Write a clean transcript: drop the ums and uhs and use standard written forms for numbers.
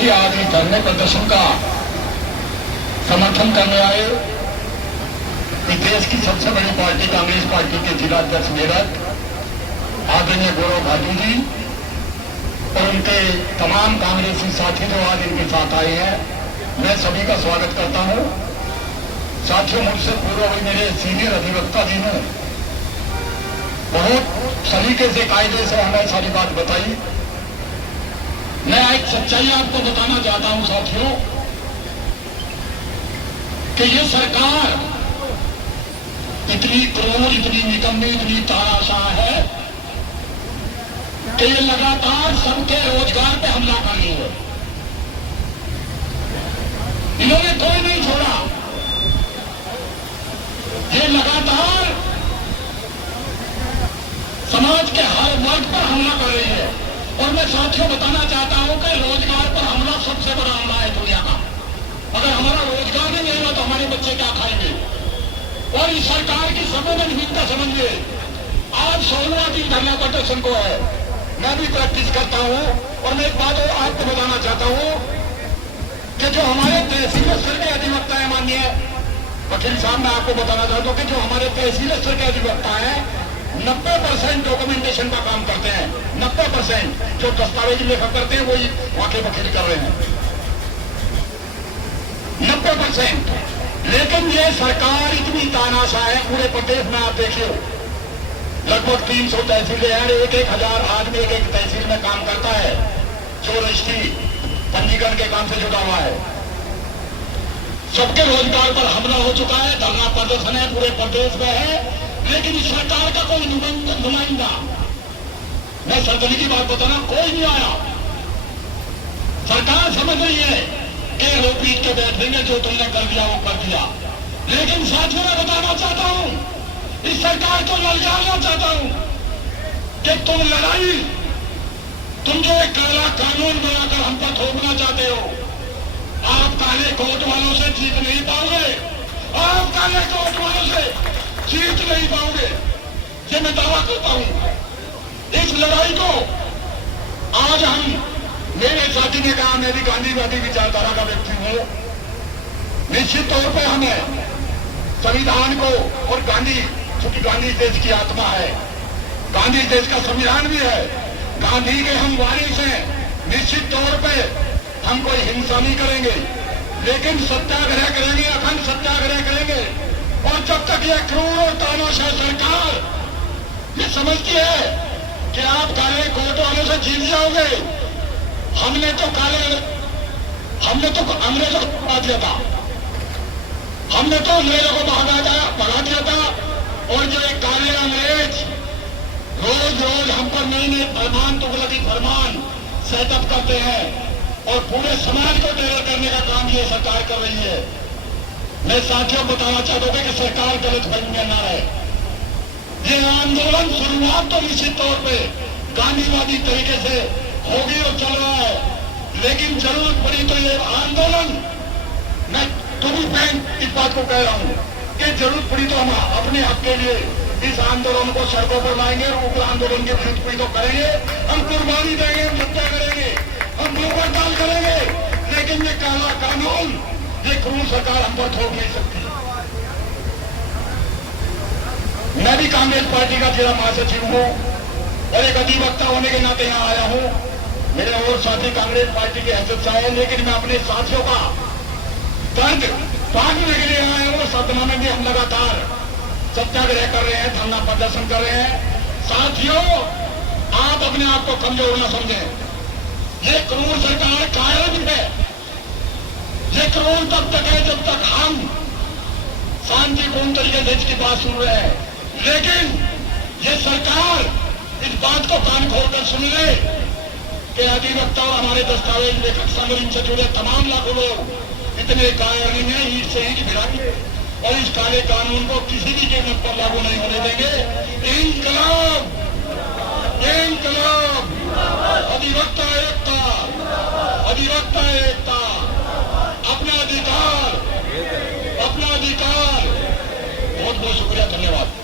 साथी आज इस धरने प्रदर्शन का समर्थन करने आए। इस देश की सबसे बड़ी पार्टी कांग्रेस पार्टी के जिला अध्यक्ष मेरठ आदरणीय गौरव भाटी जी और उनके तमाम कांग्रेसी साथी जो आज इनके साथ आए हैं, मैं सभी का स्वागत करता हूं। साथियों, मुझसे पूर्व भी मेरे सीनियर अधिवक्ता जी ने बहुत सलीके से कायदे से हमें सारी बात बताई। मैं एक सच्चाई आपको बताना चाहता हूं साथियों कि ये सरकार इतनी क्रूर, इतनी निकम्मी, इतनी तानाशाह है कि ये लगातार सबके रोजगार पे हमला कर रही है। इन्होंने कोई नहीं छोड़ा। ये लगातार समाज के हर वर्ग पर हमला कर रही है। और मैं साथियों बताना चाहता हूं कि रोजगार पर हमला सबसे बड़ा हमला है दुनिया का। अगर हमारा रोजगार नहीं रहेगा तो हमारे बच्चे क्या खाएंगे? और इस सरकार की संवेदनहीनता समझिए। आज 16वां दिन धरना प्रदर्शन को है। मैं भी प्रैक्टिस करता हूं और मैं एक बात आपको बताना चाहता हूं कि जो हमारे तहसील स्तर के अधिवक्ता है, माननीय वकील साहब, मैं आपको बताना चाहता हूं कि जो हमारे तहसील स्तर के अधिवक्ता है 90% डॉक्यूमेंटेशन का काम करते हैं। 90% जो दस्तावेज लेखा करते हैं वही वाकई वकील कर रहे हैं, 90%। लेकिन ये सरकार इतनी तानाशाह है पूरे प्रदेश में। आप देखिए लगभग 300 तहसीलें हैं, 1,000 आदमी एक तहसील में काम करता है जो रजिस्ट्री पंजीकरण के काम से जुड़ा हुआ है। सबके रोजगार पर हमला हो चुका है। धरना प्रदर्शन है पूरे प्रदेश में है, लेकिन इस सरकार का कोई नुमाइंदा, मैं सरदली की बात बताना, कोई नहीं आया। सरकार समझ रही है कि रो पीट के बैठ देंगे, जो तुमने कर दिया वो कर दिया। लेकिन साथियों, मैं बताना चाहता हूं, इस सरकार को ललकारना चाहता हूं कि तुम जो एक काला कानून बनाकर हम पर थोपना चाहते हो, आप काले कोट वालों से जीत नहीं पाओगे। आप काले कोट वालों से जीत नहीं पाओगे, ये मैं दावा करता हूं। इस लड़ाई को आज हम, मेरे साथी ने कहा मैं भी गांधीवादी विचारधारा का व्यक्ति हूं। निश्चित तौर पे हमें संविधान को, और गांधी, क्योंकि गांधी देश की आत्मा है, गांधी देश का संविधान भी है, गांधी के हम वारिस हैं। निश्चित तौर पे हम कोई हिंसा नहीं करेंगे, लेकिन सत्याग्रह करेंगे, अखंड सत्याग्रह करेंगे। और जब तक यह क्रूर और तानाशाह सरकार ये समझती है कि आप काले कोट वालों से जीत जाओगे, हमने तो अंग्रेजों को भगा दिया था, हमने तो अंग्रेजों को भगा दिया था। और जो एक काले अंग्रेज रोज रोज हम पर नई नई फरमान, तुगलकी फरमान सेटअप करते हैं और पूरे समाज को टेरर करने का काम ये सरकार कर रही है। मैं साथियों बताना चाहता हूं कि सरकार गलत फहमी न रहे। ये आंदोलन शुरुआत तो निश्चित तौर पे गांधीवादी तरीके से होगी और चल रहा है, लेकिन जरूरत पड़ी तो ये आंदोलन, मैं टूबी पैन इस बात को कह रहा हूं कि जरूरत पड़ी तो हम अपने हक के लिए इस आंदोलन को सड़कों पर लाएंगे और उग्र आंदोलन की विरुद्ध कोई तो करेंगे। हम कुर्बानी देंगे, हम हत्या करेंगे, हम भूख हड़ताल करेंगे, लेकिन ये काला कानून, ये क्रूर सरकार हम पर थोप नहीं सकती। मैं भी कांग्रेस पार्टी का जिला महासचिव हूं और एक अधिवक्ता होने के नाते यहां आया हूं। मेरे और साथी कांग्रेस पार्टी के हैसियत से आए, लेकिन मैं अपने साथियों का दर्द बांटने के लिए आए हूं। सतना में भी हम लगातार सत्याग्रह कर रहे हैं, धरना प्रदर्शन कर रहे हैं। साथियों, आप अपने आप को कमजोर न समझें। ये क्रूर सरकार कायम है। ये क्रूर तब तक है जब तक हम शांतिपूर्ण तरीके से इसकी बात सुन रहे हैं। लेकिन ये सरकार इस बात को कान खोलकर सुन ले कि अधिवक्ता और हमारे दस्तावेज लेखक संगठन से जुड़े तमाम लाखों लोग इतने कायर नहीं है, ईट से ईट भिड़ाएंगे और इस काले कानून को किसी भी कीमत पर लागू नहीं होने देंगे। इंकलाब, इंकलाब, अधिवक्ता एकता, अधिवक्ता एकता, अपना अधिकार, अपना अधिकार। बहुत बहुत शुक्रिया, धन्यवाद।